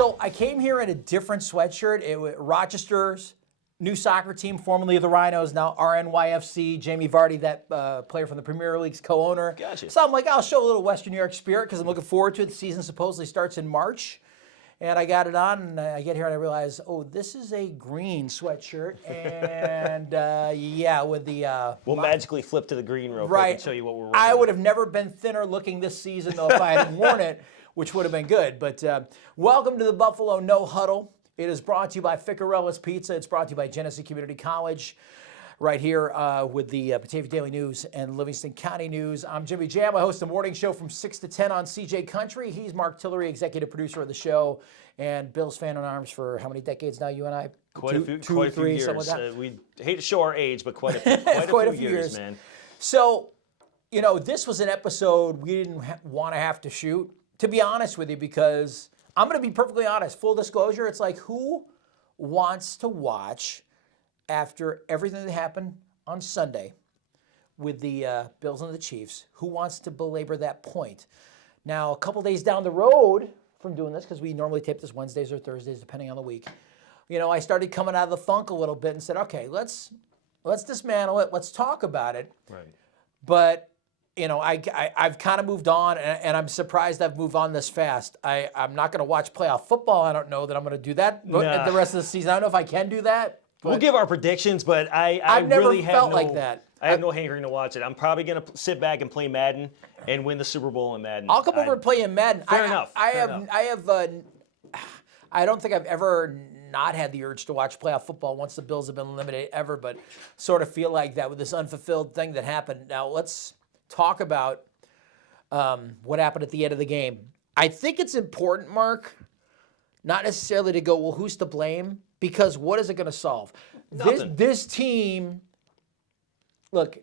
So I came here in a different sweatshirt. It was Rochester's new soccer team, formerly of the Rhinos, now RNYFC. Jamie Vardy, that player from the Premier League's co-owner. Gotcha. So I'm like, I'll show a little Western New York spirit because I'm looking forward to it. The season supposedly starts in March. And I got it on, and I get here and I realize, oh, this is a green sweatshirt. And yeah, with the... we'll magically flip to the green real quick and show you what we're working I with. would have never been thinner looking this season, though, if I hadn't worn it, which would have been good. But welcome to the Buffalo No-Huddle. It is brought to you by Ficarella's Pizza. It's brought to you by Genesee Community College, right here with the Batavia Daily News and Livingston County News. I'm Jimi Jamm. I host a morning show from 6 to 10 on CJ Country. He's Marc Tillery, executive producer of the show, and Bills fan in arms for how many decades now, you and I? Quite a few years. Something like that. We hate to show our age, but quite a few years, man. So, you know, this was an episode we didn't want to have to shoot, to be honest with you, because I'm going to be perfectly honest. Full disclosure, it's like, who wants to watch after everything that happened on Sunday with the Bills and the Chiefs? Who wants to belabor that point? Now, a couple days down the road from doing this, because we normally tape this Wednesdays or Thursdays, depending on the week, you know, I started coming out of the funk a little bit and said, okay, let's dismantle it. Let's talk about it. Right. But, you know, I've kind of moved on, and I'm surprised I've moved on this fast. I'm not going to watch playoff football. I don't know that I'm going to do that the rest of the season. I don't know if I can do that. We'll give our predictions, but I've never really felt like that. I have no hankering to watch it. I'm probably going to sit back and play Madden and win the Super Bowl in Madden. I'll come over and play in Madden. Fair enough. I don't think I've ever not had the urge to watch playoff football once the Bills have been eliminated ever, but sort of feel like that with this unfulfilled thing that happened. Now let's talk about what happened at the end of the game. I think it's important, Mark, not necessarily to go, well, who's to blame? Because what is it going to solve? Nothing. This team, look,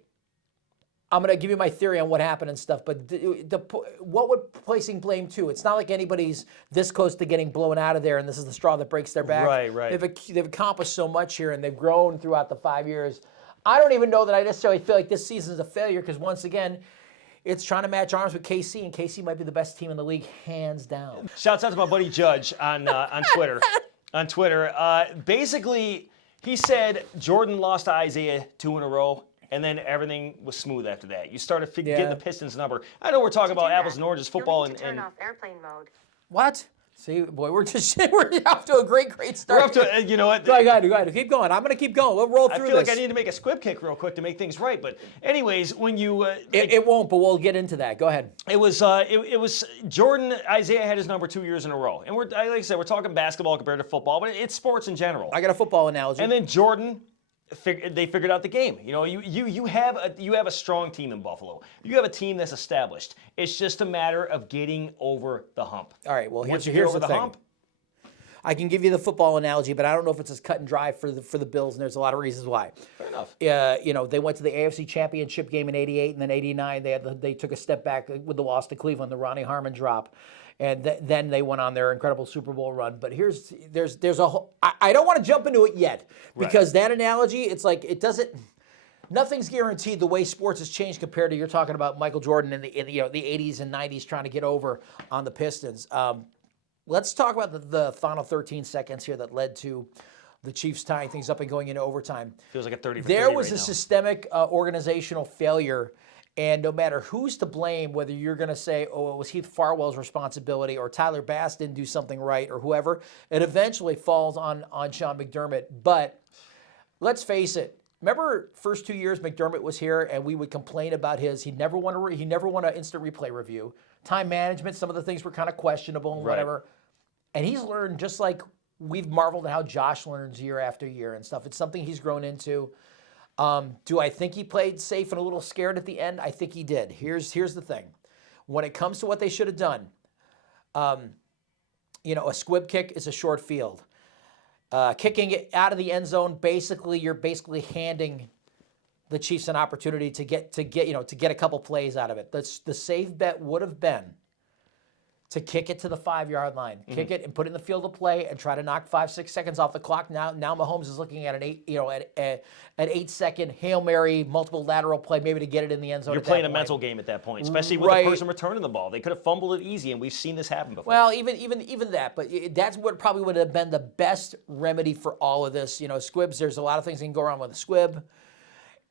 I'm going to give you my theory on what happened and stuff, but what would placing blame to? It's not like anybody's this close to getting blown out of there, and this is the straw that breaks their back. Right. They've accomplished so much here, and they've grown throughout the 5 years. I don't even know that I necessarily feel like this season is a failure, because once again, it's trying to match arms with KC, and KC might be the best team in the league, hands down. Shouts out to my buddy Judge on Twitter. Basically, he said Jordan lost to Isaiah 2 in a row, and then everything was smooth after that. You started getting the Pistons number. I know we're talking about apples and oranges football and turn off airplane mode. What? See, boy, we're off to a great start. We're up to, you know what? Go ahead. Keep going. I'm going to keep going. We'll roll through this. I feel like I need to make a squib kick real quick to make things right. But anyways, when you... it won't, but we'll get into that. Go ahead. It was Jordan, Isaiah had his number 2 years in a row. And like I said, we're talking basketball compared to football, but it's sports in general. I got a football analogy. And then Jordan... they figured out the game. You know, you have a strong team in Buffalo. You have a team that's established. It's just a matter of getting over the hump. All right. Well, once you here's get over the thing. hump, I can give you the football analogy, but I don't know if it's as cut and dry for the Bills, and there's a lot of reasons why. Fair enough. You know, they went to the AFC Championship game in '88, and then '89 they took a step back with the loss to Cleveland, the Ronnie Harmon drop. And then they went on their incredible Super Bowl run. But there's a whole, I don't want to jump into it yet, because that analogy, it's like nothing's guaranteed the way sports has changed compared to, you're talking about Michael Jordan in the 80s and 90s trying to get over on the Pistons. Let's talk about the final 13 seconds here that led to the Chiefs tying things up and going into overtime. Feels like a 30 for 30 There was right a now. systemic organizational failure. And no matter who's to blame, whether you're going to say, oh, it was Heath Farwell's responsibility or Tyler Bass didn't do something right or whoever, it eventually falls on Sean McDermott. But let's face it. Remember, first 2 years McDermott was here, and we would complain about he never won an instant replay review. Time management, some of the things were kind of questionable and whatever. And he's learned, just like we've marveled at how Josh learns year after year and stuff. It's something he's grown into. Do I think he played safe and a little scared at the end? I think he did. Here's the thing. When it comes to what they should have done, a squib kick is a short field. Kicking it out of the end zone, you're handing the Chiefs an opportunity to get a couple plays out of it. The safe bet would have been to kick it to the 5-yard line, kick it and put it in the field of play and try to knock 5-6 seconds off the clock. Now Mahomes is looking at an 8-second Hail Mary, multiple lateral play, maybe to get it in the end zone. You're playing a mental game at that point, especially with the person returning the ball. They could have fumbled it easy, and we've seen this happen before. Well, even that, but that's what probably would have been the best remedy for all of this. Squibs. There's a lot of things that can go wrong with a squib,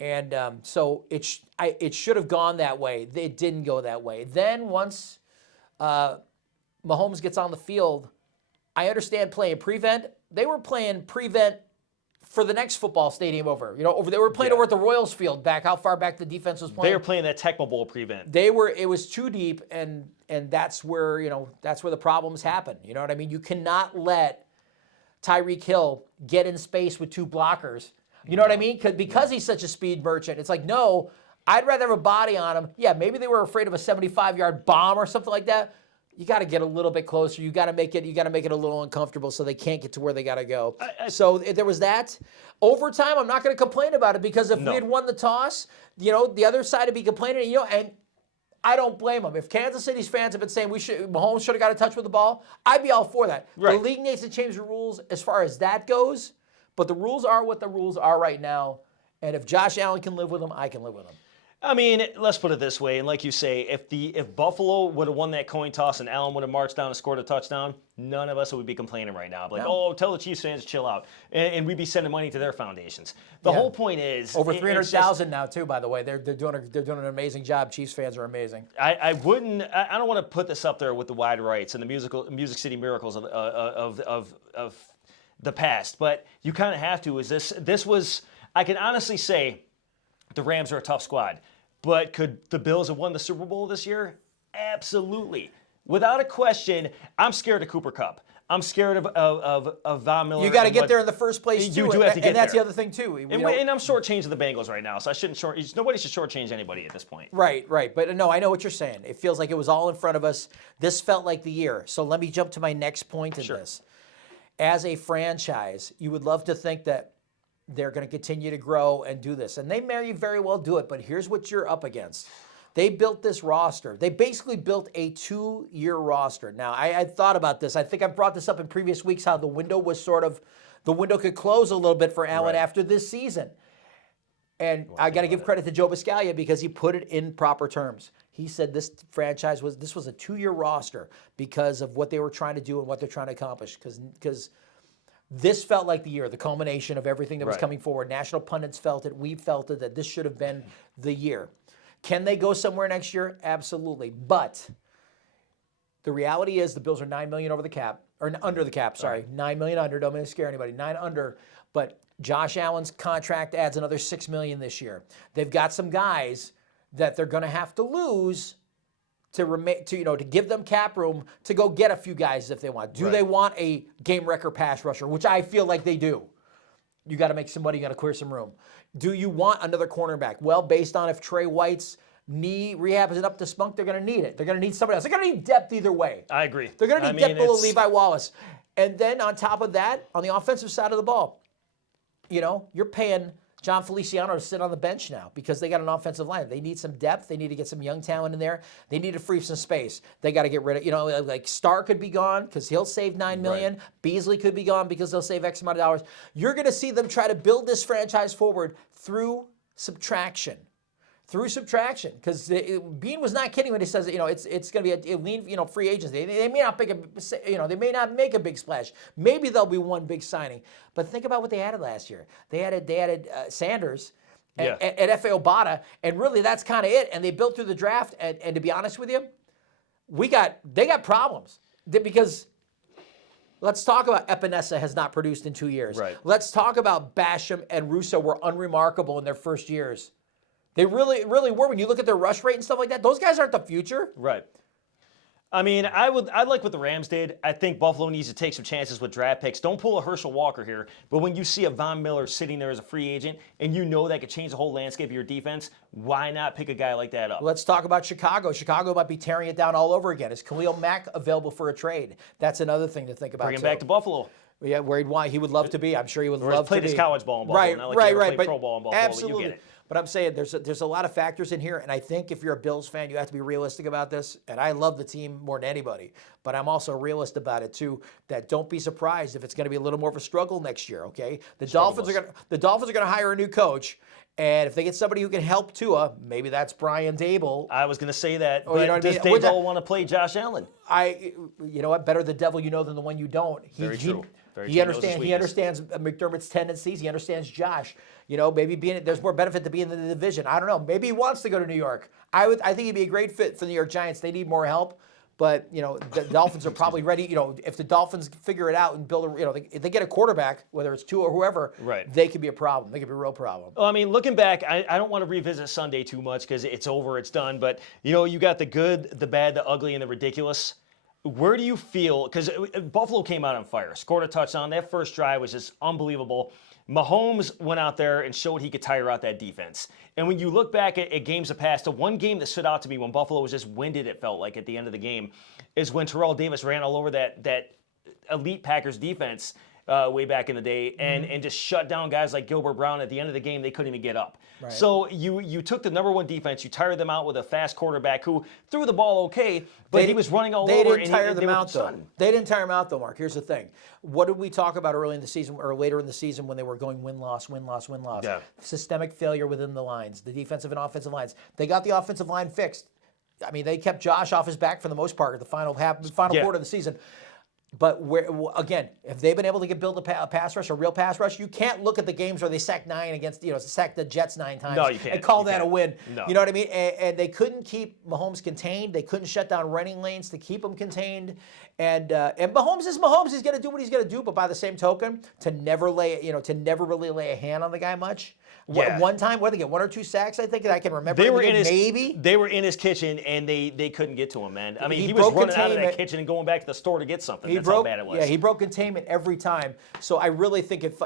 and so it should have gone that way. It didn't go that way. Then once Mahomes gets on the field, I understand playing prevent. They were playing prevent for the next football stadium over. They were playing over at the Royals field back. How far back the defense was playing? They were playing that Tecmo Bowl prevent. It was too deep, and that's where the problems happen. You know what I mean? You cannot let Tyreek Hill get in space with 2 blockers. You know what I mean? Because he's such a speed merchant. It's like, no, I'd rather have a body on him. Yeah, maybe they were afraid of a 75-yard bomb or something like that. You got to get a little bit closer. You got to make it a little uncomfortable so they can't get to where they got to go. So there was that. Overtime, I'm not going to complain about it because if we had won the toss, the other side would be complaining, and I don't blame them. If Kansas City's fans have been saying Mahomes should have got in touch with the ball, I'd be all for that. Right. The league needs to change the rules as far as that goes, but the rules are what the rules are right now. And if Josh Allen can live with them, I can live with them. I mean, let's put it this way, and like you say, if Buffalo would have won that coin toss and Allen would have marched down and scored a touchdown, none of us would be complaining right now. Tell the Chiefs fans to chill out, and we'd be sending money to their foundations. The whole point is over 300,000 now too. By the way, they're doing an amazing job. Chiefs fans are amazing. I don't want to put this up there with the wide rights and the Music City Miracles of the past, but you kind of have to. This was, I can honestly say, the Rams are a tough squad. But could the Bills have won the Super Bowl this year? Absolutely. Without a question, I'm scared of Cooper Kupp. I'm scared of Von Miller. You got to get there in the first place, too. You do have to get there. And that's the other thing, too. And I'm shortchanging the Bengals right now, so nobody should shortchange anybody at this point. Right. But no, I know what you're saying. It feels like it was all in front of us. This felt like the year. So let me jump to my next point in this. As a franchise, you would love to think that they're going to continue to grow and do this. And they may very well do it, but here's what you're up against. They built this roster. They basically built a 2-year roster. Now, I thought about this. I think I've brought this up in previous weeks, how the window could close a little bit for Allen after this season. And I got to give credit to Joe Biscaglia because he put it in proper terms. He said this was a 2-year roster because of what they were trying to do and what they're trying to accomplish. Because this felt like the year, the culmination of everything that was coming forward. National pundits felt it. We felt it, that this should have been the year. Can they go somewhere next year? Absolutely. But the reality is the Bills are $9 million over the cap, or under the cap, sorry. $9 million under. Don't mean to scare anybody. 9 under. But Josh Allen's contract adds another $6 million this year. They've got some guys that they're going to have to lose to give them cap room to go get a few guys if they want. Do they want a game wrecker pass rusher, which I feel like they do? You got to make some money. You got to clear some room. Do you want another cornerback? Well, based on if Trey White's knee rehab isn't up to spunk, they're going to need it. They're going to need somebody else. They're going to need depth either way. I agree. They're going to need depth below Levi Wallace. And then on top of that, on the offensive side of the ball, you're paying John Feliciano to sit on the bench now because they got an offensive line. They need some depth. They need to get some young talent in there. They need to free some space. They got to get rid of, like Starr could be gone because he'll save $9 million. Right. Beasley could be gone because they'll save X amount of dollars. You're going to see them try to build this franchise forward through subtraction. Because Bean was not kidding when he says it's going to be a lean free agency. They may not make a big splash. Maybe there'll be one big signing. But think about what they added last year. They added Sanders and F.A. Obata, and really that's kind of it. And they built through the draft. And to be honest with you, they got problems because. Let's talk about Epinesa has not produced in 2 years. Right. Let's talk about Basham and Russo were unremarkable in their first years. They really, really were. When you look at their rush rate and stuff like that, those guys aren't the future. Right. I mean, I like what the Rams did. I think Buffalo needs to take some chances with draft picks. Don't pull a Herschel Walker here. But when you see a Von Miller sitting there as a free agent and you know that could change the whole landscape of your defense, why not pick a guy like that up? Let's talk about Chicago. Chicago might be tearing it down all over again. Is Khalil Mack available for a trade? That's another thing to think about. Bring him back to Buffalo. Yeah, where he would love to be. I'm sure he would love to be. Played his college ball in Buffalo. Right. Pro ball in Buffalo. Absolutely. You get it. But I'm saying there's a lot of factors in here, and I think if you're a Bills fan, you have to be realistic about this. And I love the team more than anybody, but I'm also a realist about it too. That don't be surprised if it's going to be a little more of a struggle next year. Okay, the Dolphins are going to hire a new coach. And if they get somebody who can help Tua, maybe that's Brian Daboll. I was going to say that, but you know what I does mean? Daboll want to play Josh Allen? You know what? Better the devil you know than the one you don't. Very true. Very He true. understands. He understands McDermott's tendencies. He understands Josh. You know, maybe there's more benefit to being in the division. I don't know. Maybe he wants to go to New York. I think he'd be a great fit for the New York Giants. They need more help. But, you know, the Dolphins are probably ready. You know, if the Dolphins figure it out and build if they get a quarterback, whether it's Tua or whoever, right, they could be a problem. They could be a real problem. Well, I mean, looking back, I don't want to revisit Sunday too much because it's over, it's done. But, you know, you got the good, the bad, the ugly, and the ridiculous. Where do you feel, because Buffalo came out on fire, scored a touchdown. That first drive was just unbelievable. Mahomes went out there and showed he could tire out that defense. And when you look back at games of past, the one game that stood out to me when Buffalo was just winded, it felt like at the end of the game, is when Terrell Davis ran all over that elite Packers defense way back in the day and just shut down guys like Gilbert Brown. At the end of the game, they couldn't even get up. Right. So you took the number one defense, you tired them out with a fast quarterback who threw the ball okay, but he was running all over. They didn't tire them out, though. They didn't tire them out, though, Mark. Here's the thing. What did we talk about early in the season or later in the season when they were going win-loss, win-loss, win-loss? Yeah. Systemic failure within the lines, the defensive and offensive lines. They got the offensive line fixed. I mean, they kept Josh off his back for the most part at the final quarter of the season. But again, if they've been able to build a pass rush, a real pass rush, you can't look at the games where they sacked sacked the Jets 9 times no, you can't. and call that a win. No. You know what I mean? And they couldn't keep Mahomes contained. They couldn't shut down running lanes to keep him contained. And Mahomes is Mahomes. He's going to do what he's going to do. But by the same token, to never really lay a hand on the guy much. Yeah. One time, what did they get? 1 or 2 sacks, I think, that I can remember. They were in his kitchen, and they couldn't get to him, man. I mean, he was running out of that kitchen and going back to the store to get something. That's how bad it was. Yeah, he broke containment every time. So I really think it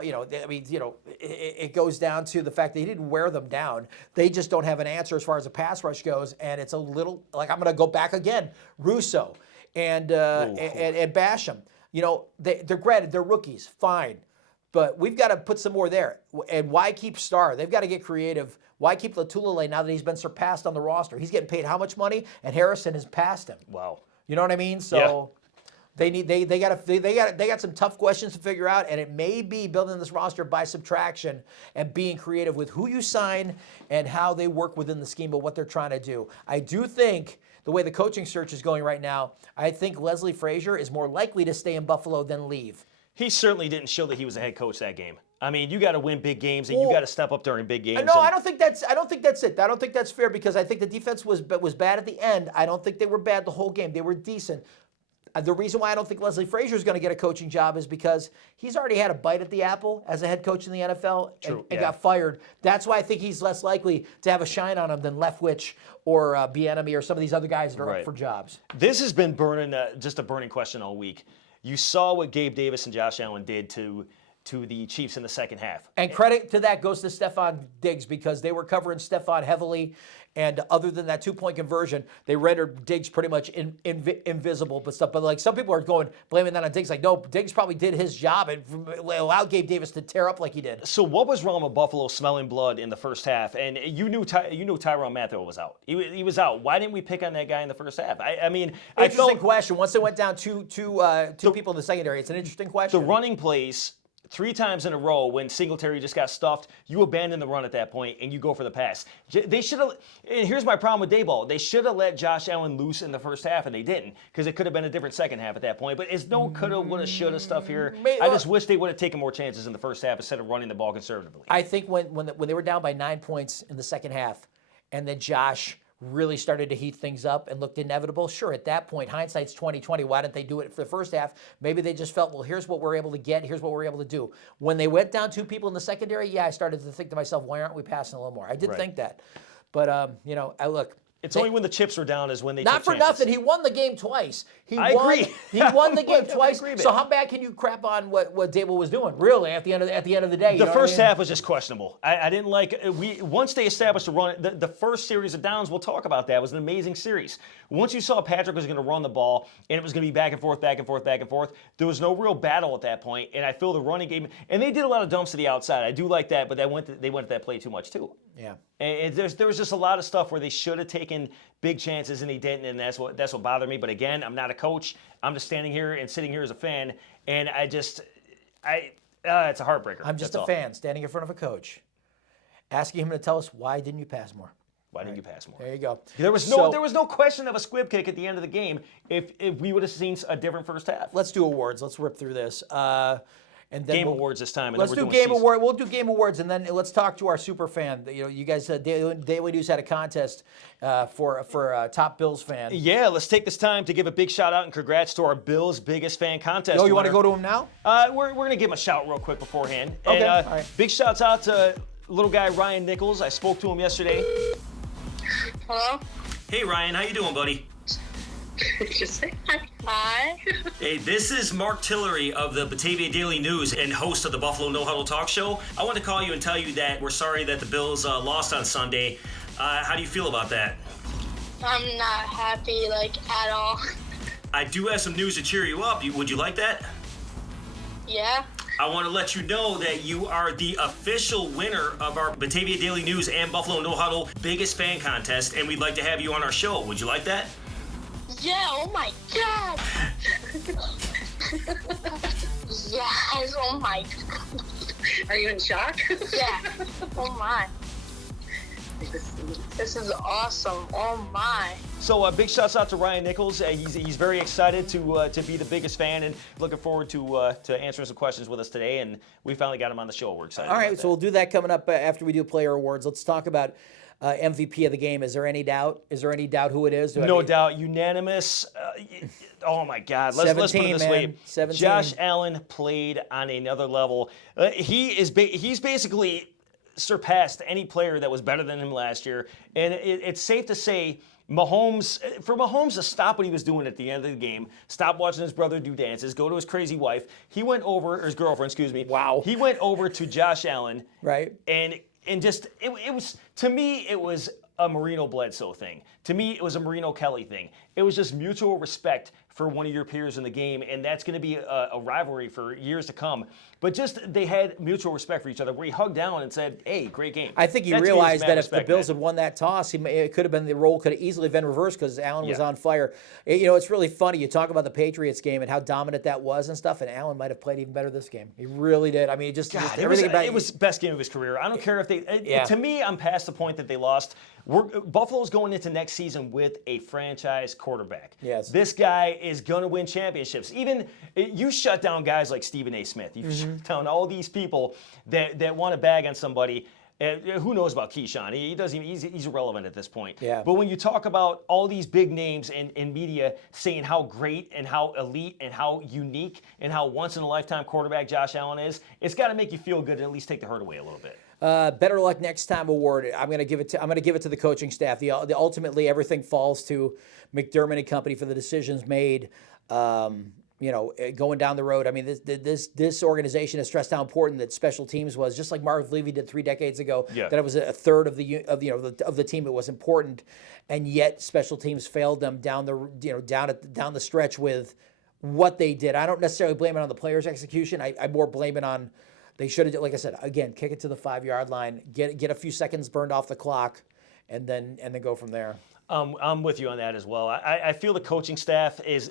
goes down to the fact that he didn't wear them down. They just don't have an answer as far as the pass rush goes, and it's a little like I'm going to go back again. Russo and Basham. You know, they're granted they're rookies, fine. But we've got to put some more there. And why keep Starr? They've got to get creative. Why keep Latulele now that he's been surpassed on the roster? He's getting paid how much money? And Harrison has passed him. Wow. You know what I mean? So they got some tough questions to figure out, and it may be building this roster by subtraction and being creative with who you sign and how they work within the scheme of what they're trying to do. I do think the way the coaching search is going right now, I think Leslie Frazier is more likely to stay in Buffalo than leave. He certainly didn't show that he was a head coach that game. I mean, you got to win big games, and you got to step up during big games. No, I don't think that's it. I don't think that's fair because I think the defense was bad at the end. I don't think they were bad the whole game. They were decent. The reason why I don't think Leslie Frazier is going to get a coaching job is because he's already had a bite at the apple as a head coach in the NFL and got fired. That's why I think he's less likely to have a shine on him than Leftwich or Bieniemy or some of these other guys that are up for jobs. This has been just a burning question all week. You saw what Gabe Davis and Josh Allen did to the Chiefs in the second half. And credit to that goes to Stephon Diggs because they were covering Stephon heavily. And other than that 2-point conversion, they rendered Diggs pretty much invisible. But like some people are blaming that on Diggs. Like, no, Diggs probably did his job and allowed Gabe Davis to tear up like he did. So what was wrong with Buffalo smelling blood in the first half? And you knew Tyrann Mathieu was out. He was out. Why didn't we pick on that guy in the first half? I mean, interesting question. Once they went down two people in the secondary, it's an interesting question. The running plays 3 times in a row when Singletary just got stuffed, you abandon the run at that point and you go for the pass. They should have, and here's my problem with Daboll. They should have let Josh Allen loose in the first half and they didn't because it could have been a different second half at that point. But it's no coulda, woulda, shoulda stuff here. I just wish they would have taken more chances in the first half instead of running the ball conservatively. I think when they were down by 9 points in the second half and then Josh really started to heat things up and looked inevitable. Sure, at that point, hindsight's 20/20. Why didn't they do it for the first half? Maybe they just felt, well, here's what we're able to get. Here's what we're able to do. When they went down 2 people in the secondary, I started to think to myself, why aren't we passing a little more? I did think that. But, I look. It's only when the chips were down is when they not took for chances. nothing. He won the game twice. I agree. He won the game twice. So how bad can you crap on what Daboll was doing? Really, at the end of the day, the first half was just questionable. I didn't like. Once they established the run, the first series of downs. We'll talk about that. It was an amazing series. Once you saw Patrick was going to run the ball and it was going to be back and forth, back and forth, back and forth. There was no real battle at that point, and I feel the running game. And they did a lot of dumps to the outside. I do like that, but they went to that play too much too. Yeah. And there was just a lot of stuff where they should have taken big chances and they didn't, and that's what bothered me. But again, I'm not a coach. I'm just standing here and sitting here as a fan, and it's a heartbreaker. I'm just a fan standing in front of a coach, asking him to tell us, why didn't you pass more? Why didn't you pass more? There you go. There was no question of a squib kick at the end of the game if we would have seen a different first half. Let's do awards. Let's rip through this. And then Game awards this time. And let's do game award. We'll do game awards, and then let's talk to our super fan. You guys, Daily News had a contest for top Bills fan. Yeah, let's take this time to give a big shout out and congrats to our Bills biggest fan contest. Oh, you want to go to him now? We're gonna give him a shout real quick beforehand. Okay. And, all right. Big shouts out to little guy Ryan Nichols. I spoke to him yesterday. Hello? Hey Ryan, how you doing, buddy? Just say hi. Hey, this is Marc Tillery of the Batavia Daily News and host of the Buffalo No-Huddle talk show. I want to call you and tell you that we're sorry that the Bills lost on Sunday. How do you feel about that? I'm not happy, at all. I do have some news to cheer you up. Would you like that? Yeah? I want to let you know that you are the official winner of our Batavia Daily News and Buffalo No-Huddle biggest fan contest, and we'd like to have you on our show. Would you like that? Yeah, oh my God. Yes, oh my God. Are you in shock? Yeah. Oh my. This is awesome. Oh my. So big shouts out to Ryan Nichols. He's very excited to be the biggest fan and looking forward to answering some questions with us today. And we finally got him on the show. We're excited. All right, so we'll do that coming up after we do player awards. Let's talk about MVP of the game. Is there any doubt? Is there any doubt who it is? No doubt. Unanimous. Oh, my God. Let's put it this way. 17. Josh Allen played on another level. He's basically surpassed any player that was better than him last year. And it's safe to say for Mahomes to stop what he was doing at the end of the game, stop watching his brother do dances, go to his crazy wife, or his girlfriend, excuse me. Wow. He went over to Josh Allen. Right. And just, it was, to me, it was a Marino Bledsoe thing. To me, it was a Marino Kelly thing. It was just mutual respect for one of your peers in the game, and that's going to be a rivalry for years to come. But just they had mutual respect for each other, where he hugged down and said, "Hey, great game." I think he realized that if the Bills had won that toss, it could have been the role could have easily been reversed because Allen was on fire. It's really funny. You talk about the Patriots game and how dominant that was and stuff, and Allen might have played even better this game. He really did. I mean, everything about it was the best game of his career. I don't care if they. To me, I'm past the point that they lost. Buffalo's going into next season with a franchise quarterback. Yes. This guy is going to win championships. Even you shut down guys like Stephen A. Smith. You shut down all these people that want to bag on somebody. Who knows about Keyshawn? He doesn't even, he's irrelevant at this point. Yeah. But when you talk about all these big names in media saying how great and how elite and how unique and how once-in-a-lifetime quarterback Josh Allen is, it's got to make you feel good and at least take the hurt away a little bit. Better luck next time award. I'm going to give it to the coaching staff. Ultimately, everything falls to McDermott and company for the decisions made. Going down the road. I mean, this organization has stressed how important that special teams was, just like Marv Levy did 3 decades ago. Yeah. That it was a third of the team. It was important, and yet special teams failed them down the stretch with what they did. I don't necessarily blame it on the players' execution. I more blame it on. They should have, like I said, again, kick it to the 5-yard line, get a few seconds burned off the clock, and then go from there. I'm with you on that as well. I feel the coaching staff is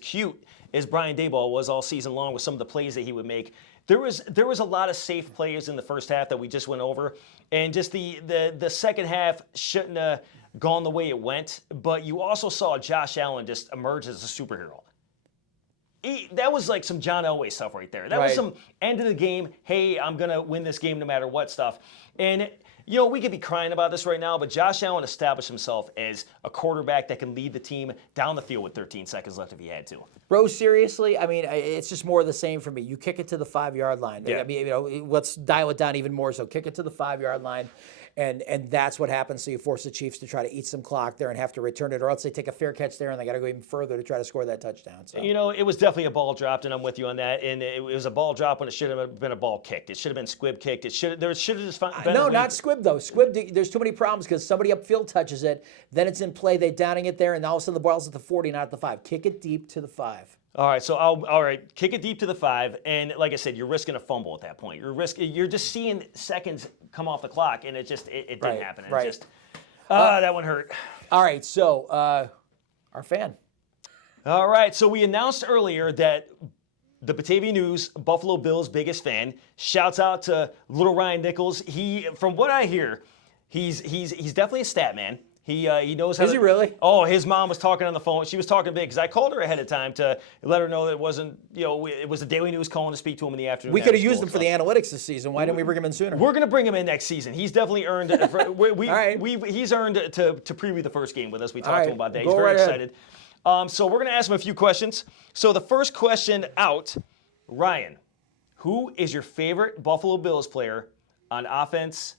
cute as Brian Daboll was all season long with some of the plays that he would make. There was a lot of safe plays in the first half that we just went over, and just the second half shouldn't have gone the way it went. But you also saw Josh Allen just emerge as a superhero. That was like some John Elway stuff right there. That was some end of the game, hey, I'm going to win this game no matter what stuff. And, we could be crying about this right now, but Josh Allen established himself as a quarterback that can lead the team down the field with 13 seconds left if he had to. Bro, seriously, I mean, it's just more of the same for me. You kick it to the 5-yard line. Yeah. I mean, let's dial it down even more. So kick it to the 5-yard line. And that's what happens. So you force the Chiefs to try to eat some clock there and have to return it, or else they take a fair catch there and they got to go even further to try to score that touchdown. So. It was definitely a ball dropped, and I'm with you on that. And it was a ball drop when it should have been a ball kicked. It should have been squib kicked. There should have just been no, not squib though. Squib, there's too many problems because somebody upfield touches it, then it's in play. They downing it there, and all of a sudden the ball's at the 40, not at the 5. Kick it deep to the 5. All right, so all right, kick it deep to the 5, and like I said, you're risking a fumble at that point. You're just seeing seconds come off the clock, and it didn't Right, happen. right. That one hurt. All right, so our fan. All right, so we announced earlier that the Batavia News, Buffalo Bills' biggest fan, shouts out to little Ryan Nichols. From what I hear, he's definitely a stat man. He knows how. Is he really? Oh, his mom was talking on the phone. She was talking big because I called her ahead of time to let her know that it wasn't, it was the Daily News calling to speak to him in the afternoon. We could have used him for the analytics this season. Why didn't we bring him in sooner? We're gonna bring him in next season. He's definitely earned. right. He's earned to preview the first game with us. We talked right, to him about that. go He's very right ahead. excited. So we're gonna ask him a few questions. So the first question out, Ryan, who is your favorite Buffalo Bills player on offense,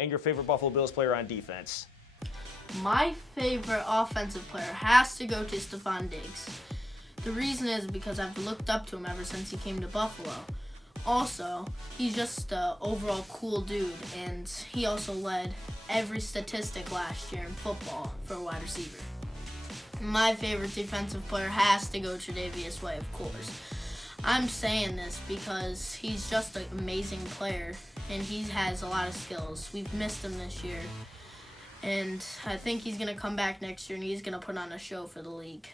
and your favorite Buffalo Bills player on defense? My favorite offensive player has to go to Stephon Diggs. The reason is because I've looked up to him ever since he came to Buffalo. Also, he's just an overall cool dude, and he also led every statistic last year in football for a wide receiver. My favorite defensive player has to go to Tre'Davious White, of course. I'm saying this because he's just an amazing player, and he has a lot of skills. We've missed him this year. And I think he's going to come back next year, and he's going to put on a show for the league.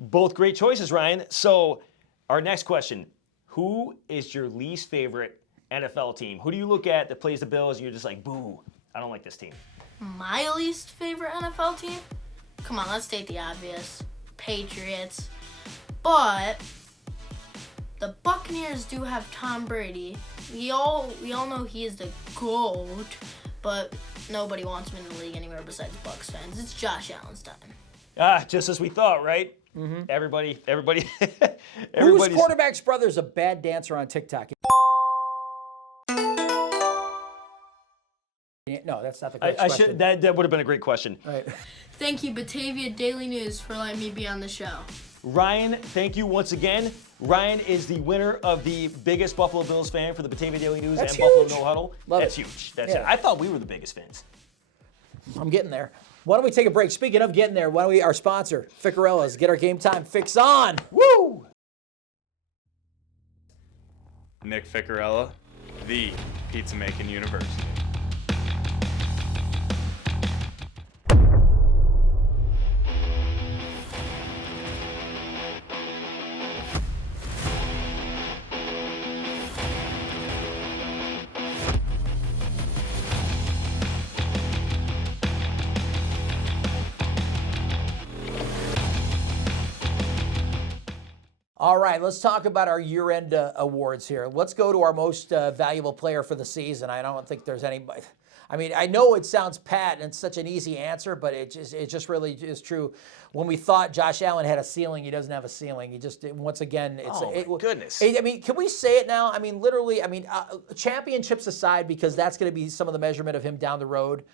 Both great choices, Ryan. So our next question, who is your least favorite NFL team? Who do you look at that plays the Bills and you're just like, boo, I don't like this team? My least favorite NFL team? Come on, let's state the obvious. Patriots. But the Buccaneers do have Tom Brady. We all know he is the GOAT, but nobody wants him in the league anywhere besides Bucs fans. It's Josh Allen's time. Just as we thought, right? Mm-hmm. Everybody. Whose quarterback's brother is a bad dancer on TikTok? No, that's not the correct question. That would have been a great question. Right. Thank you, Batavia Daily News, for letting me be on the show. Ryan, thank you once again. Ryan is the winner of the biggest Buffalo Bills fan for the Batavia Daily News That's and Buffalo huge. No-Huddle. That's huge. That's it. I thought we were the biggest fans. I'm getting there. Why don't we take a break? Speaking of getting there, why don't we, our sponsor, Ficarella's, get our game time fix on. Woo! Nick Ficarella, the pizza making university. All right, let's talk about our year-end awards here. Let's go to our most valuable player for the season. I don't think there's anybody. I mean, I know it sounds pat and it's such an easy answer, but it just really is true. When we thought Josh Allen had a ceiling, he doesn't have a ceiling. He just, once again, it's goodness. I mean, can we say it now? I mean, literally, championships aside, because that's going to be some of the measurement of him down the road.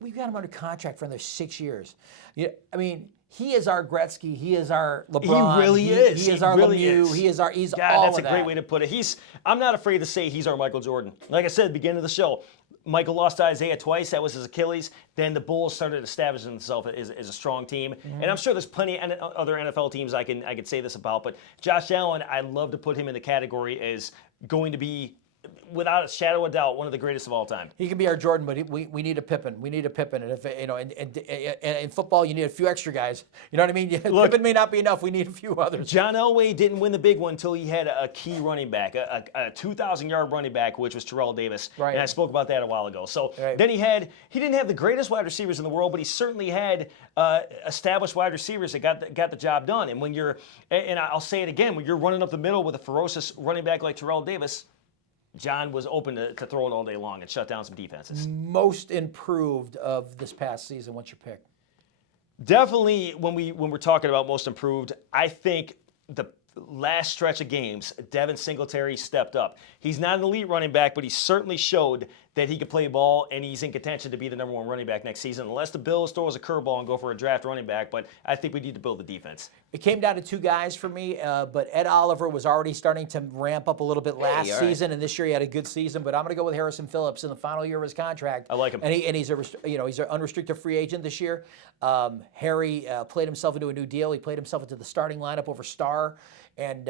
We've got him under contract for another 6 years. I mean, he is our Gretzky. He is our LeBron. He really is. He is our really Lemieux. is. He's God, all that's of a that. great way to put it. I'm not afraid to say he's our Michael Jordan. Like I said at the beginning of the show, Michael lost to Isaiah twice. That was his Achilles. Then the Bulls started establishing themselves as a strong team. Mm-hmm. And I'm sure there's plenty of other NFL teams I could say this about. But Josh Allen, I love to put him in the category as going to be, without a shadow of doubt, one of the greatest of all time. He can be our Jordan, but we need a Pippen. We need a Pippen, and if in football you need a few extra guys. You know what I mean? Look, Pippen may not be enough. We need a few others. John Elway didn't win the big one until he had a key running back, a 2,000-yard running back, which was Terrell Davis. Right. And I spoke about that a while ago. So right. Then he didn't have the greatest wide receivers in the world, but he certainly had established wide receivers that got the job done. And and I'll say it again, when you're running up the middle with a ferocious running back like Terrell Davis, John was open to throw it all day long and shut down some defenses. Most improved of this past season. What's your pick? Definitely, when we're talking about most improved, I think last stretch of games, Devin Singletary stepped up. He's not an elite running back, but he certainly showed that he could play ball, and he's in contention to be the #1 running back next season, unless the Bills throw us a curveball and go for a draft running back. But I think we need to build the defense. It came down to 2 guys for me, but Ed Oliver was already starting to ramp up a little bit last season, and this year he had a good season. But I'm going to go with Harrison Phillips in the final year of his contract. I like him, and he's he's an unrestricted free agent this year. Harry played himself into a new deal. He played himself into the starting lineup over Starr. And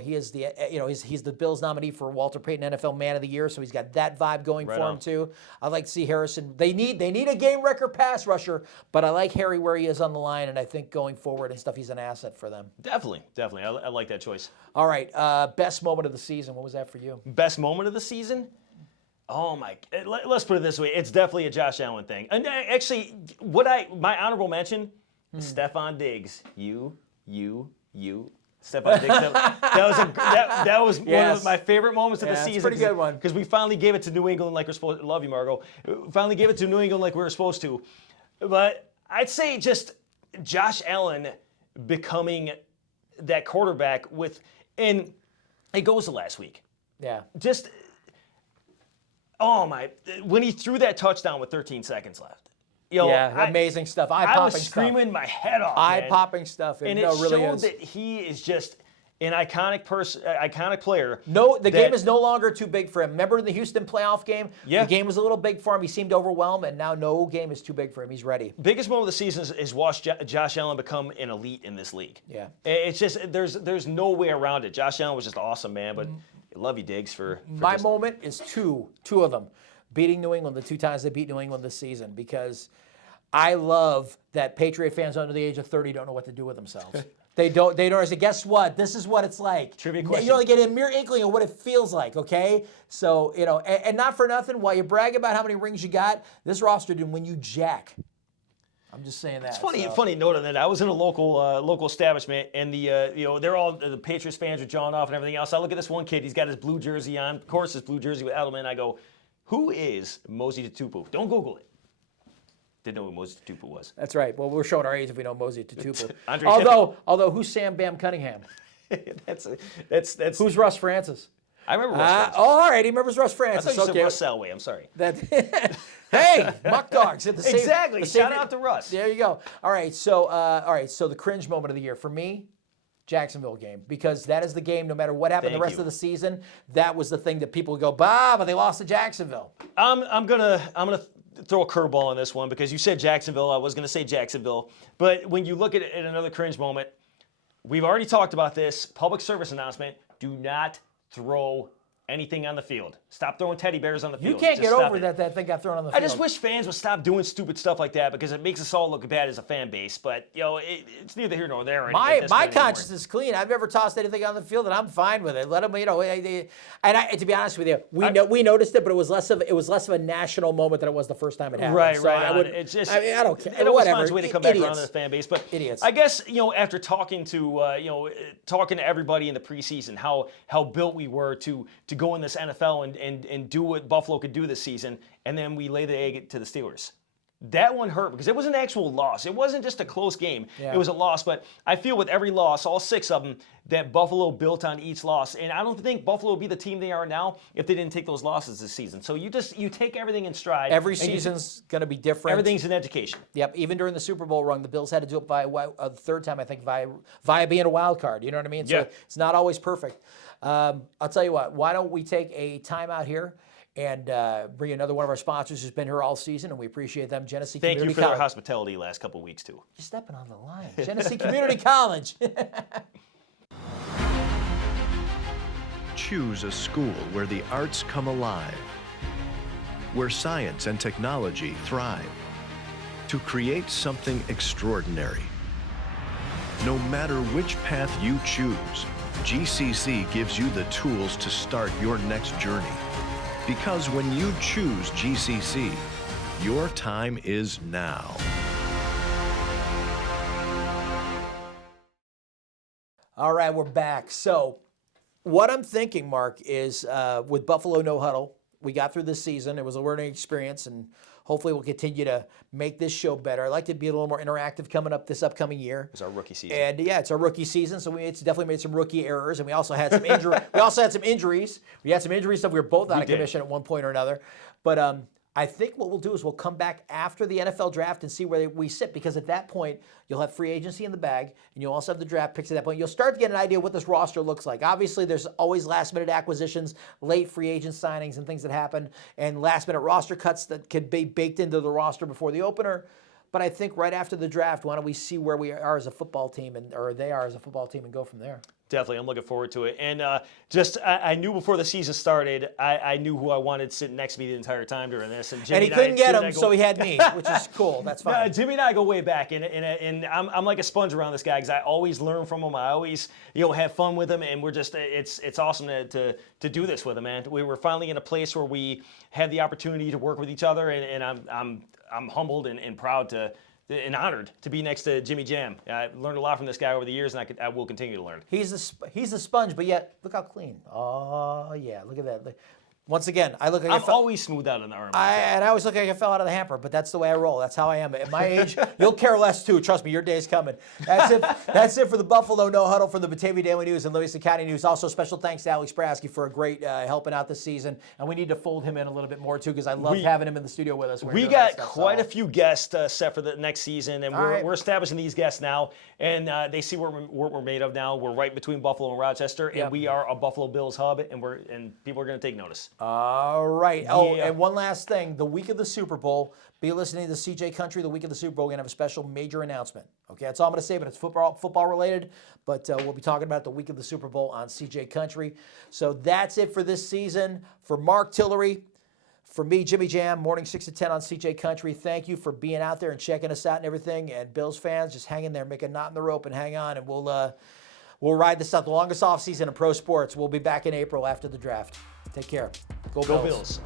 he is the he's the Bills nominee for Walter Payton NFL Man of the Year, so he's got that vibe going for him too. I'd like to see Harrison. They need a game record pass rusher, but I like Harry where he is on the line, and I think going forward and stuff, he's an asset for them. Definitely. I like that choice. All right, best moment of the season. What was that for you? Best moment of the season? Oh my! Let's put it this way: it's definitely a Josh Allen thing. And actually, my honorable mention, Stephon Diggs. You. Stephon Diggs. That was one of my favorite moments of the season. Pretty good one. Because we finally gave it to New England like we're supposed to. Love you, Margot. Finally gave it to New England like we were supposed to. But I'd say just Josh Allen becoming that quarterback and it goes to last week. Yeah. Just, when he threw that touchdown with 13 seconds left. Amazing stuff. I was screaming my head off. Eye-popping stuff. And it showed that he is just an iconic player. No, the game is no longer too big for him. Remember in the Houston playoff game? Yeah. The game was a little big for him. He seemed overwhelmed, and now no game is too big for him. He's ready. Biggest moment of the season is watch Josh Allen become an elite in this league. Yeah. It's just there's no way around it. Josh Allen was just awesome, man. But I love you, Diggs, for my moment is two of them. Beating New England the 2 times they beat New England this season, because I love that Patriot fans under the age of 30 don't know what to do with themselves. They don't. I say, guess what? This is what it's like. Trivia question. You only get a mere inkling of what it feels like, okay? So, and not for nothing, while you brag about how many rings you got, this roster didn't win you jack. I'm just saying that. It's funny note on that. I was in a local establishment, and they're all the Patriots fans are jawing off and everything else. I look at this one kid. He's got his blue jersey on. Of course, his blue jersey with Edelman. I go, who is Mosey Tutupu? Don't Google it. Didn't know who Mosey Tutupu was. That's right. Well, we're showing our age if we know Mosey Tutupu. Although, who's Sam Bam Cunningham? that's Who's Russ Francis? I remember Russ Francis. All right, he remembers Russ I Francis. thought you said Russ Selway. I'm sorry. Hey, Muck Dogs. Exactly. Shout out to Russ. There you go. All right, so the cringe moment of the year for me, Jacksonville game, because that is the game. No matter what happened the rest of the season, that was the thing that people go, but they lost to Jacksonville. I'm gonna throw a curveball on this one because you said Jacksonville. I was gonna say Jacksonville, but when you look at another cringe moment, we've already talked about this. Public service announcement: do not throw anything on the field. Stop throwing teddy bears on the field. You can't Just get stop over it. that thing got thrown on the field. I just wish fans would stop doing stupid stuff like that because it makes us all look bad as a fan base. But it's neither here nor there. My conscience is clean. I've never tossed anything on the field, and I'm fine with it. Let them, to be honest with you, we noticed it, but it was less of a national moment than it was the first time it happened. Right, so right. I don't care. It always Whatever. finds a way to come back Idiots. around to the fan base. But Idiots. I guess after talking to everybody in the preseason, how built we were to go in this NFL and do what Buffalo could do this season, and then we lay the egg to the Steelers. That one hurt because it was an actual loss. It wasn't just a close game. Yeah. It was a loss, but I feel with every loss, all 6 of them, that Buffalo built on each loss. And I don't think Buffalo would be the team they are now if they didn't take those losses this season. So you take everything in stride. Every season's going to be different. Everything's an education. Yep. Even during the Super Bowl run, the Bills had to do it by the third time, I think, via being a wild card. You know what I mean? So it's not always perfect. I'll tell you what. Why don't we take a timeout here and bring another one of our sponsors who's been here all season, and we appreciate them, Genesee Community College. Thank you for their hospitality last couple of weeks, too. You're stepping on the line. Genesee Community College. Choose a school where the arts come alive, where science and technology thrive, to create something extraordinary. No matter which path you choose, GCC gives you the tools to start your next journey. Because when you choose GCC, your time is now. All right, we're back. So what I'm thinking, Mark, is with Buffalo No-Huddle, We got through this season. It was a learning experience, and hopefully we'll continue to make this show better. I'd like to be a little more interactive coming up this upcoming year. It's our rookie season. And yeah, it's our rookie season, so it's definitely made some rookie errors, and we also had some injury. We also had some injuries. We had some injury stuff. We were both out of commission at one point or another. But I think what we'll do is we'll come back after the NFL draft and see where we sit, because at that point you'll have free agency in the bag, and you'll also have the draft picks at that point. You'll start to get an idea what this roster looks like. Obviously, there's always last-minute acquisitions, late free agent signings, and things that happen, and last-minute roster cuts that could be baked into the roster before the opener. But I think right after the draft, why don't we see where we are as a football team, or they are as a football team, and go from there. Definitely, I'm looking forward to it. And I knew before the season started, I knew who I wanted sitting next to me the entire time during this. And Jimmy And he couldn't get him, so he had me, which is cool. That's fine. Jimmy and I go way back, and I'm like a sponge around this guy because I always learn from him. I always have fun with him, and we're just it's awesome to do this with him, man. We're finally in a place where we have the opportunity to work with each other, and I'm humbled and proud and honored to be next to Jimmy Jam. I've learned a lot from this guy over the years, and I will continue to learn. He's a sponge, but yet look how clean. Oh yeah, look at that. Once again, I look like I'm always smooth out on the arm. I always look like I fell out of the hamper, but that's the way I roll. That's how I am. At my age, you'll care less too. Trust me, your day's coming. That's it. That's it for the Buffalo No-Huddle from the Batavia Daily News and Livingston County News. Also, special thanks to Alex Brasky for a great helping out this season. And we need to fold him in a little bit more too, because I love having him in the studio with us. We got quite a few guests set for the next season, and we're establishing these guests now. And they see what we're made of now. We're right between Buffalo and Rochester, and we are a Buffalo Bills hub, and people are going to take notice. All right. Oh, and one last thing. The week of the Super Bowl, be listening to CJ Country. The week of the Super Bowl, we're going to have a special major announcement. Okay, that's all I'm going to say, but it's football related. But we'll be talking about the week of the Super Bowl on CJ Country. So that's it for this season. For Marc Tillery, for me, Jimmy Jam, morning 6 to 10 on CJ Country. Thank you for being out there and checking us out and everything. And Bills fans, just hang in there, make a knot in the rope and hang on, and we'll ride this out. The longest offseason in pro sports. We'll be back in April after the draft. Take care. Go Bills.